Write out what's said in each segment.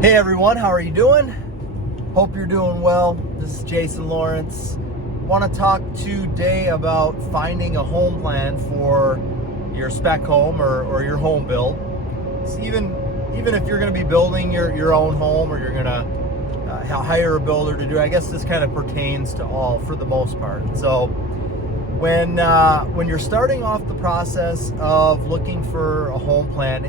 Hey everyone, how are you doing? Hope you're doing well. This is Jason Lawrence. Want to talk today about finding a home plan for your spec home or your home build. So even if you're going to be building your own home, or you're going to hire a builder to do it, I guess this kind of pertains to all for the most part. So when you're starting off the process of looking for a home plan,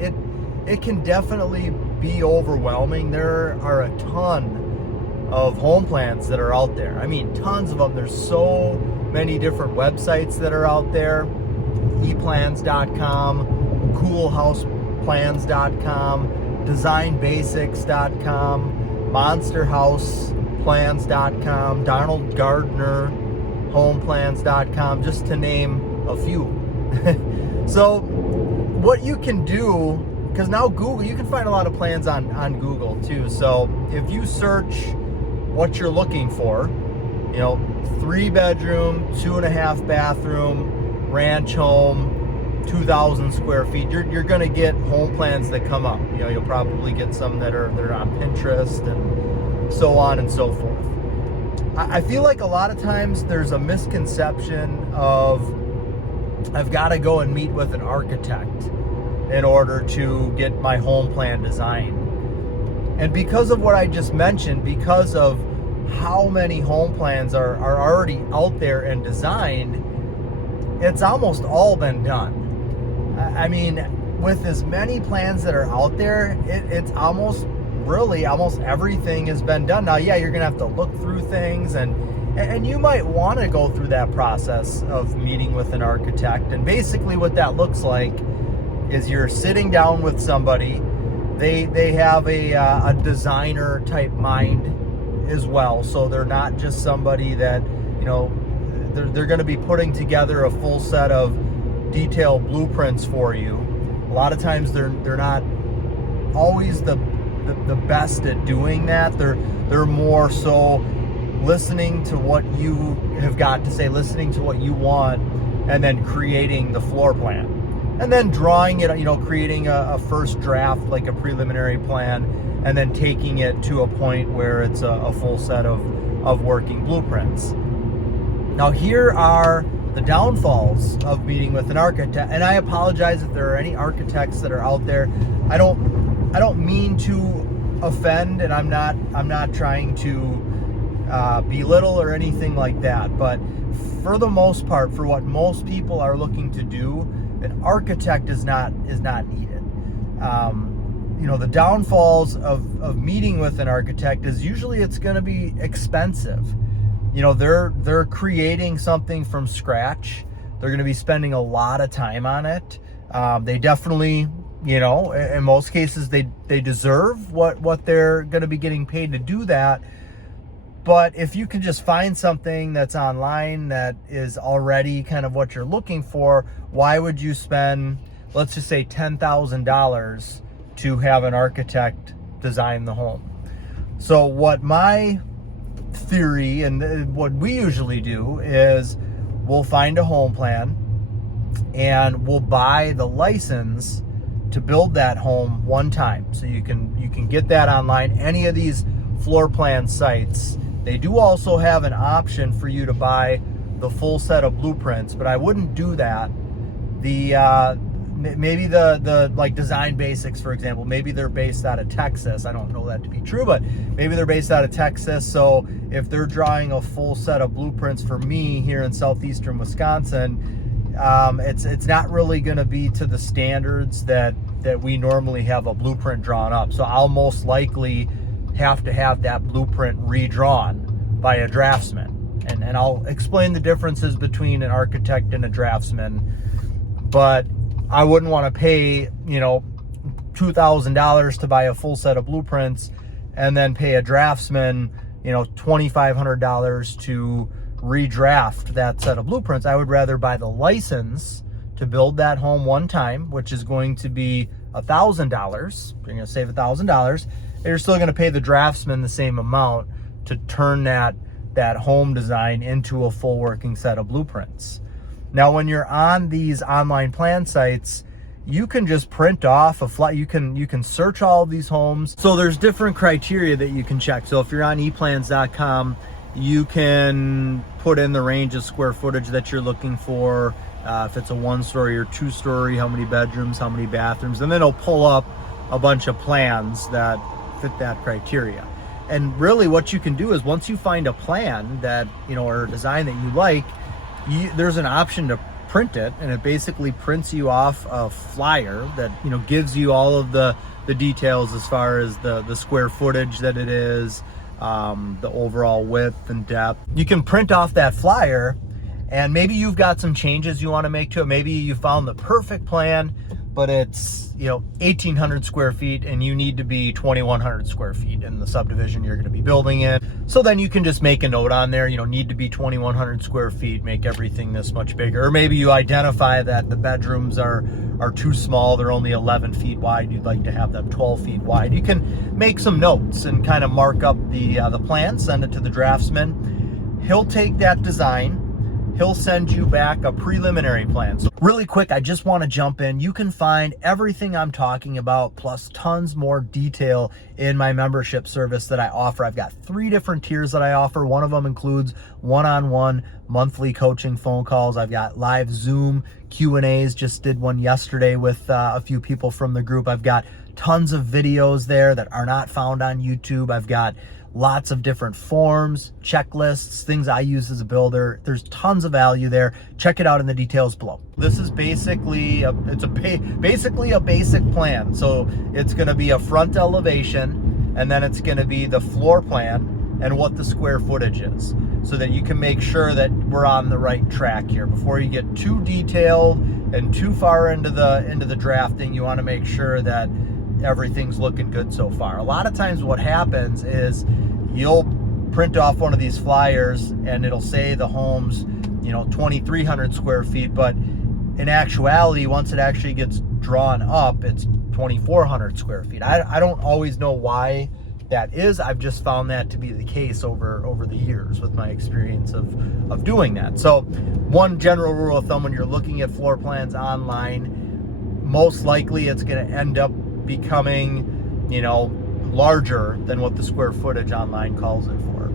it can definitely be overwhelming. There are a ton of home plans that are out there. I mean, tons of them. There's so many different websites that are out there. eplans.com, coolhouseplans.com, designbasics.com, monsterhouseplans.com, Donald Gardner homeplans.com, just to name a few. So what you can do, because now Google, you can find a lot of plans on Google too. So if you search what you're looking for, 3-bedroom, 2.5 bathroom, ranch home, 2,000 square feet, you're going to get home plans that come up. You'll probably get some that are on Pinterest and so on and so forth. I feel like a lot of times there's a misconception of I've got to go and meet with an architect in order to get my home plan designed. And because of what I just mentioned, because of how many home plans are already out there and designed, it's almost all been done. I mean, with as many plans that are out there, it's almost everything has been done. Now, yeah, you're gonna have to look through things, and you might want to go through that process of meeting with an architect. And basically what that looks like is you're sitting down with somebody. They have a designer type mind as well, so they're not just somebody that they're going to be putting together a full set of detailed blueprints for you. A lot of times they're not always the best at doing that. They're more so listening to what you have got to say, listening to what you want, and then creating the floor plan. And then drawing it, creating a first draft, like a preliminary plan, and then taking it to a point where it's a full set of working blueprints. Now, here are the downfalls of meeting with an architect. And I apologize if there are any architects that are out there. I don't mean to offend, and I'm not trying to belittle or anything like that. But for the most part, for what most people are looking to do, an architect is not needed. The downfalls of meeting with an architect is usually it's going to be expensive. They're creating something from scratch. They're going to be spending a lot of time on it. They definitely, in most cases, they deserve what they're going to be getting paid to do that. But if you can just find something that's online that is already kind of what you're looking for, why would you spend, let's just say, $10,000 to have an architect design the home? So what my theory and what we usually do is we'll find a home plan and we'll buy the license to build that home one time. So you can get that online. Any of these floor plan sites, they do also have an option for you to buy the full set of blueprints, but I wouldn't do that. Maybe the like Design Basics, for example, maybe they're based out of Texas. I don't know that to be true, but maybe they're based out of Texas. So if they're drawing a full set of blueprints for me here in southeastern Wisconsin, it's not really going to be to the standards that we normally have a blueprint drawn up. So I'll most likely have to have that blueprint redrawn by a draftsman. And I'll explain the differences between an architect and a draftsman. But I wouldn't want to pay, $2,000 to buy a full set of blueprints and then pay a draftsman, $2,500 to redraft that set of blueprints. I would rather buy the license to build that home one time, which is going to be $1,000. You're going to save $1,000. You're still going to pay the draftsman the same amount to turn that home design into a full working set of blueprints. Now, when you're on these online plan sites, you can just print off a flat. You can search all of these homes. So there's different criteria that you can check. So if you're on eplans.com, you can put in the range of square footage that you're looking for. If it's a 1-story or 2-story, how many bedrooms, how many bathrooms, and then it'll pull up a bunch of plans that fit that criteria. And really what you can do is once you find a plan that, or a design that you like, there's an option to print it, and it basically prints you off a flyer that, gives you all of the details as far as the square footage that it is, the overall width and depth. You can print off that flyer, and maybe you've got some changes you want to make to it. Maybe you found the perfect plan, but it's 1,800 square feet and you need to be 2,100 square feet in the subdivision you're going to be building in. So then you can just make a note on there, need to be 2,100 square feet, make everything this much bigger. Or maybe you identify that the bedrooms are too small, they're only 11 feet wide, you'd like to have them 12 feet wide. You can make some notes and kind of mark up the plan, send it to the draftsman. He'll take that design, he'll send you back a preliminary plan. So really quick, I just want to jump in. You can find everything I'm talking about plus tons more detail in my membership service that I offer. I've got 3 different tiers that I offer. One of them includes one-on-one monthly coaching phone calls. I've got live Zoom Q&As. Just did one yesterday with a few people from the group. I've got tons of videos there that are not found on YouTube. I've got lots of different forms, checklists, things I use as a builder. There's tons of value there. Check it out in the details below. This is basically basically a basic plan. So it's going to be a front elevation, and then it's going to be the floor plan and what the square footage is, so that you can make sure that we're on the right track here. Before you get too detailed and too far into the drafting, you want to make sure that everything's looking good so far. A lot of times what happens is you'll print off one of these flyers and it'll say the home's 2,300 square feet, but in actuality, once it actually gets drawn up, it's 2,400 square feet. I don't always know why that is. I've just found that to be the case over the years with my experience of doing that. So one general rule of thumb when you're looking at floor plans online, most likely it's going to end up becoming, larger than what the square footage online calls it for.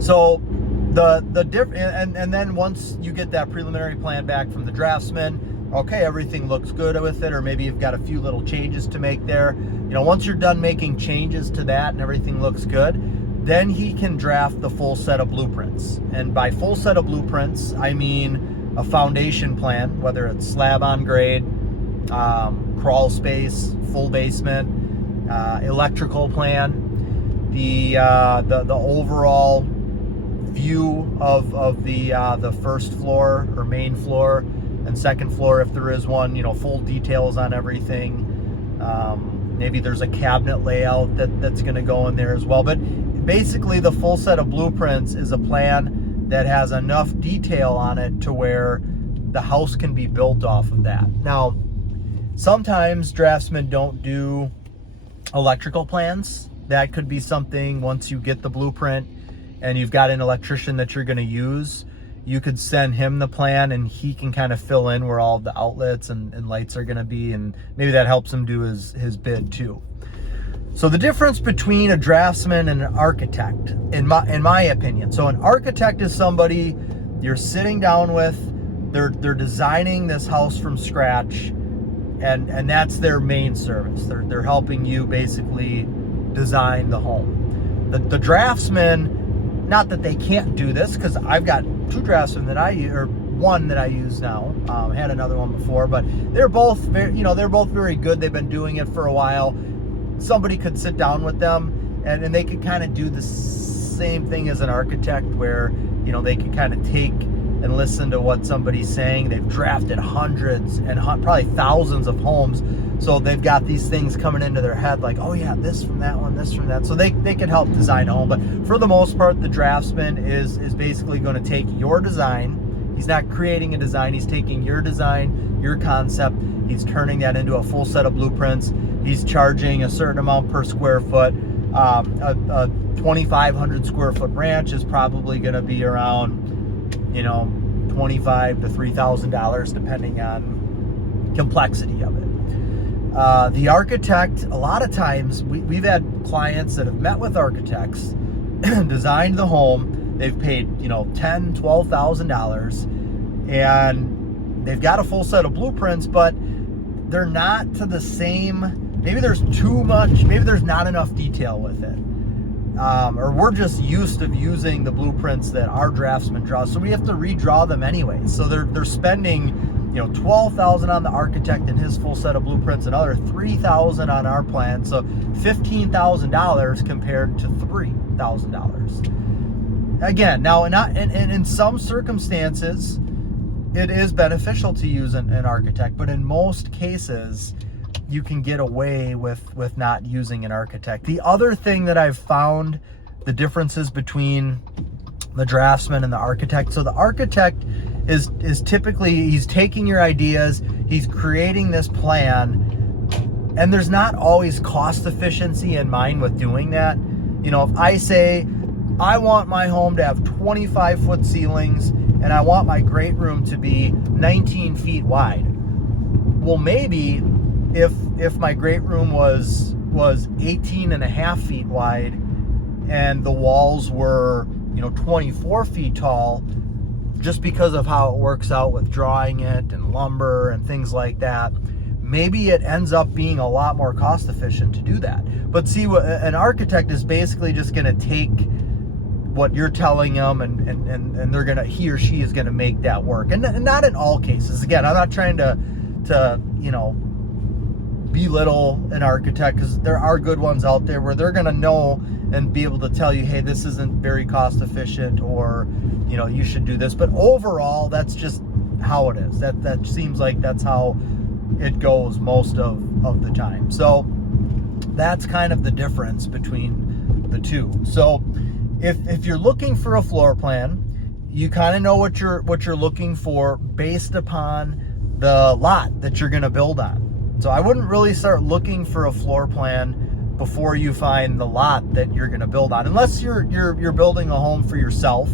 So and then once you get that preliminary plan back from the draftsman, okay, everything looks good with it, or maybe you've got a few little changes to make there. Once you're done making changes to that and everything looks good, then he can draft the full set of blueprints. And by full set of blueprints, I mean a foundation plan, whether it's slab on grade, crawl space, full basement, electrical plan, the overall view of the first floor or main floor and second floor if there is one, full details on everything. Maybe there's a cabinet layout that's going to go in there as well. But basically the full set of blueprints is a plan that has enough detail on it to where the house can be built off of that. Now, sometimes draftsmen don't do electrical plans. That could be something once you get the blueprint and you've got an electrician that you're going to use, you could send him the plan and he can kind of fill in where all of the outlets and lights are going to be, and maybe that helps him do his bid too. So the difference between a draftsman and an architect, in my opinion. So an architect is somebody you're sitting down with, they're designing this house from scratch, and that's their main service. They're helping you basically design the home. The draftsman, not that they can't do this, because I've got 2 draftsmen that I use, or 1 that I use now. Had another one before, but they're both very good. They've been doing it for a while. Somebody could sit down with them and they could kind of do the same thing as an architect, where they could kind of take and listen to what somebody's saying. They've drafted hundreds and probably thousands of homes, so they've got these things coming into their head like, oh yeah, this from that one, this from that. So they can help design a home. But for the most part, the draftsman is basically going to take your design. He's not creating a design. He's taking your design, your concept. He's turning that into a full set of blueprints. He's charging a certain amount per square foot. A 2,500 square foot ranch is probably going to be around, $2,500 to $3,000, depending on, complexity of it. The architect, a lot of times, we've had clients that have met with architects, designed the home, they've paid, $10,000, $12,000, and they've got a full set of blueprints, but they're not to the same, maybe there's too much, maybe there's not enough detail with it. Or we're just used to using the blueprints that our draftsman draws, so we have to redraw them anyway. So they're spending, $12,000 on the architect and his full set of blueprints, another $3,000 on our plan, so $15,000 compared to $3,000. Again, now in some circumstances, it is beneficial to use an architect, but in most cases, you can get away with not using an architect. The other thing that I've found, the differences between the draftsman and the architect. So the architect is typically, he's taking your ideas, he's creating this plan, and there's not always cost efficiency in mind with doing that. If I say, I want my home to have 25-foot ceilings and I want my great room to be 19 feet wide. Well, maybe if my great room was 18 and a half feet wide and the walls were 24 feet tall, just because of how it works out with drawing it and lumber and things like that, maybe it ends up being a lot more cost efficient to do that. But see, an architect is basically just going to take what you're telling them and they're gonna, he or she is gonna make that work. And not in all cases. Again, I'm not trying to belittle an architect, because there are good ones out there where they're gonna know and be able to tell you, hey, this isn't very cost efficient, or you should do this. But overall, that's just how it is. That seems like that's how it goes most of the time. So that's kind of the difference between the two. So if you're looking for a floor plan, you kind of know what you're looking for based upon the lot that you're going to build on. So I wouldn't really start looking for a floor plan before you find the lot that you're going to build on, unless you're building a home for yourself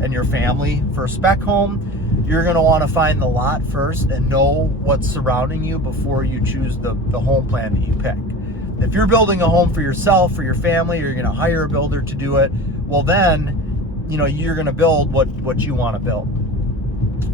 and your family. For a spec home, you're going to want to find the lot first and know what's surrounding you before you choose the home plan that you pick. If you're building a home for yourself, for your family, or you're going to hire a builder to do it, well then, you're going to build what you want to build.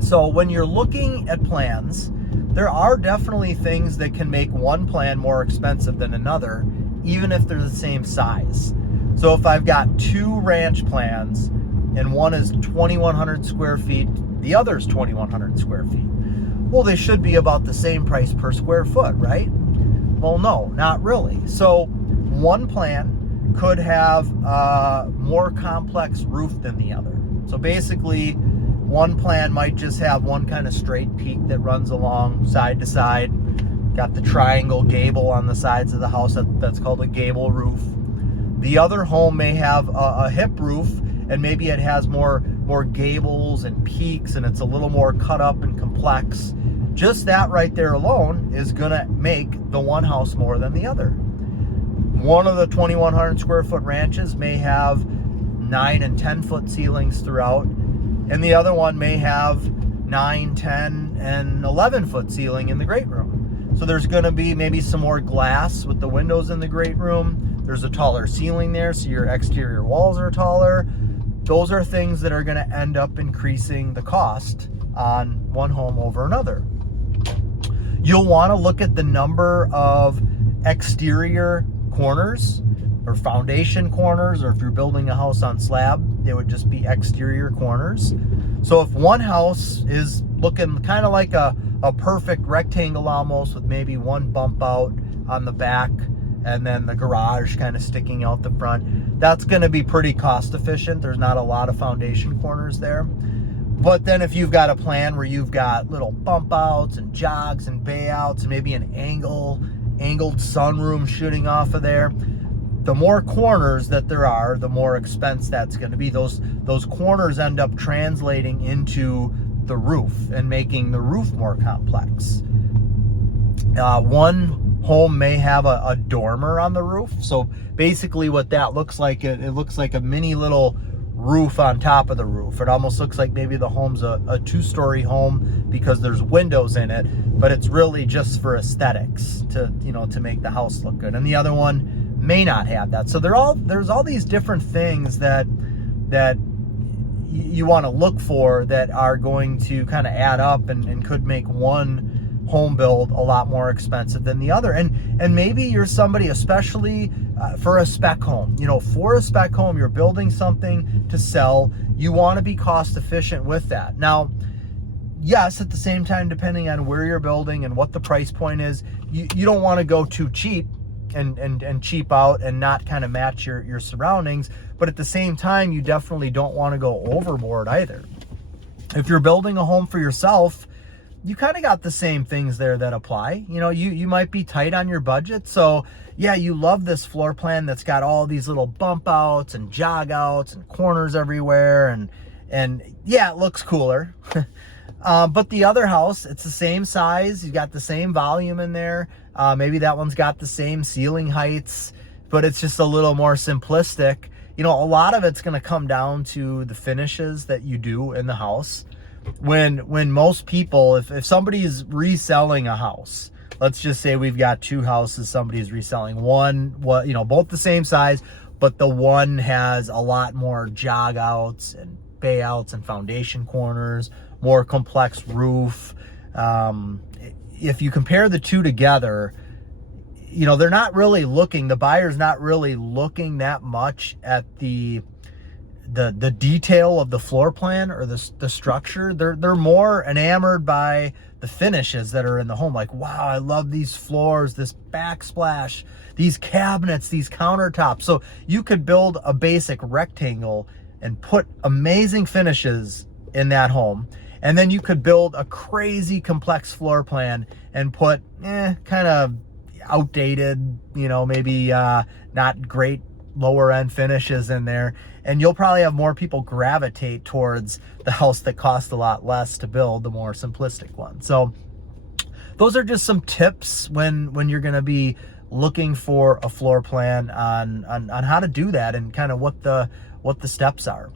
So when you're looking at plans, there are definitely things that can make one plan more expensive than another, even if they're the same size. So if I've got two ranch plans and one is 2,100 square feet, the other is 2,100 square feet, well, they should be about the same price per square foot, right? Well, no, not really. So one plan could have a more complex roof than the other. So basically, one plan might just have one kind of straight peak that runs along side to side. Got the triangle gable on the sides of the house, that's called a gable roof. The other home may have a hip roof, and maybe it has more gables and peaks, and it's a little more cut up and complex. Just that right there alone is gonna make the one house more than the other. One of the 2,100 square foot ranches may have 9 and 10 foot ceilings throughout, and the other one may have 9, 10, and 11 foot ceiling in the great room. So there's going to be maybe some more glass with the windows in the great room. There's a taller ceiling there, so your exterior walls are taller. Those are things that are going to end up increasing the cost on one home over another. You'll want to look at the number of exterior corners or foundation corners, or if you're building a house on slab, they would just be exterior corners. So if one house is looking kind of like a perfect rectangle almost, with maybe one bump out on the back and then the garage kind of sticking out the front, that's going to be pretty cost efficient. There's not a lot of foundation corners there. But then if you've got a plan where you've got little bump outs and jogs and bay outs and maybe an angled sunroom shooting off of there, the more corners that there are, the more expense that's going to be. Those corners end up translating into the roof and making the roof more complex. One home may have a dormer on the roof. So basically what that looks like, it looks like a mini little roof on top of the roof. It almost looks like maybe the home's a two-story home because there's windows in it, but it's really just for aesthetics to, you know, to make the house look good. And the other one may not have that. So there's all these different things that you want to look for that are going to kind of add up and could make one home build a lot more expensive than the other. And maybe you're somebody, especially for a spec home, you know, for a spec home, you're building something to sell, you want to be cost efficient with that. Now, yes, at the same time, depending on where you're building and what the price point is, you don't want to go too cheap and cheap out and not kind of match your surroundings. But at the same time, you definitely don't want to go overboard either. If you're building a home for yourself, you kind of got the same things there that apply. You know, you might be tight on your budget. So yeah, you love this floor plan that's got all these little bump outs and jog outs and corners everywhere. And yeah, it looks cooler. But the other house, it's the same size. You got the same volume in there. Maybe that one's got the same ceiling heights, but it's just a little more simplistic. You know, a lot of it's going to come down to the finishes that you do in the house. When most people, if somebody's reselling a house, let's just say we've got two houses, somebody's reselling one, you know, both the same size, but the one has a lot more jog outs and bay outs and foundation corners, more complex roof. If you compare the two together, you know, they're not really looking, the buyer's not really looking that much at the detail of the floor plan or the structure. They're more enamored by the finishes that are in the home. Like, wow, I love these floors, this backsplash, these cabinets, these countertops. So you could build a basic rectangle and put amazing finishes in that home. And then you could build a crazy complex floor plan and put kind of outdated, you know, maybe not great lower end finishes in there, and you'll probably have more people gravitate towards the house that costs a lot less to build, the more simplistic one. So those are just some tips when you're going to be looking for a floor plan on how to do that and kind of what the steps are.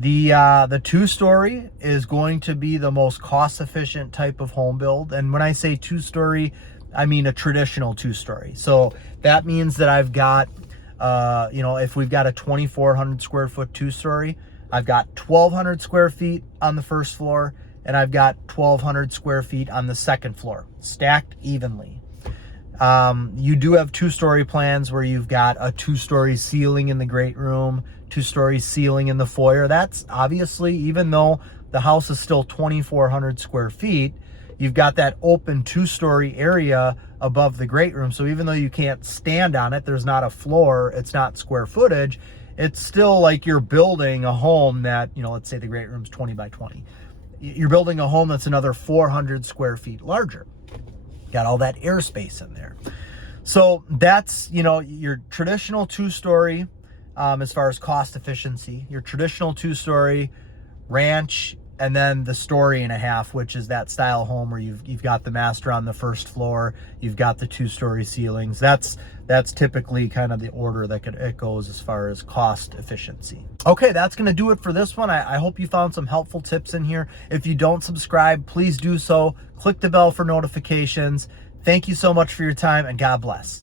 The two-story is going to be the most cost-efficient type of home build. And when I say two-story, I mean a traditional two-story. So that means that I've got, you know, if we've got a 2,400 square foot two-story, I've got 1,200 square feet on the first floor, and I've got 1,200 square feet on the second floor, stacked evenly. You do have two-story plans where you've got a two-story ceiling in the great room, two-story ceiling in the foyer. That's obviously, even though the house is still 2,400 square feet, you've got that open two-story area above the great room. So even though you can't stand on it, there's not a floor, it's not square footage, it's still like you're building a home that, you know, let's say the great room's 20 by 20. You're building a home that's another 400 square feet larger. Got all that airspace in there. So that's, you know, your traditional two-story as far as cost efficiency, your traditional two-story ranch, and then the story and a half, which is that style home where you've got the master on the first floor, you've got the two-story ceilings. That's typically kind of the order that it goes as far as cost efficiency. Okay, that's going to do it for this one. I hope you found some helpful tips in here. If you don't subscribe, please do so. Click the bell for notifications. Thank you so much for your time, and God bless.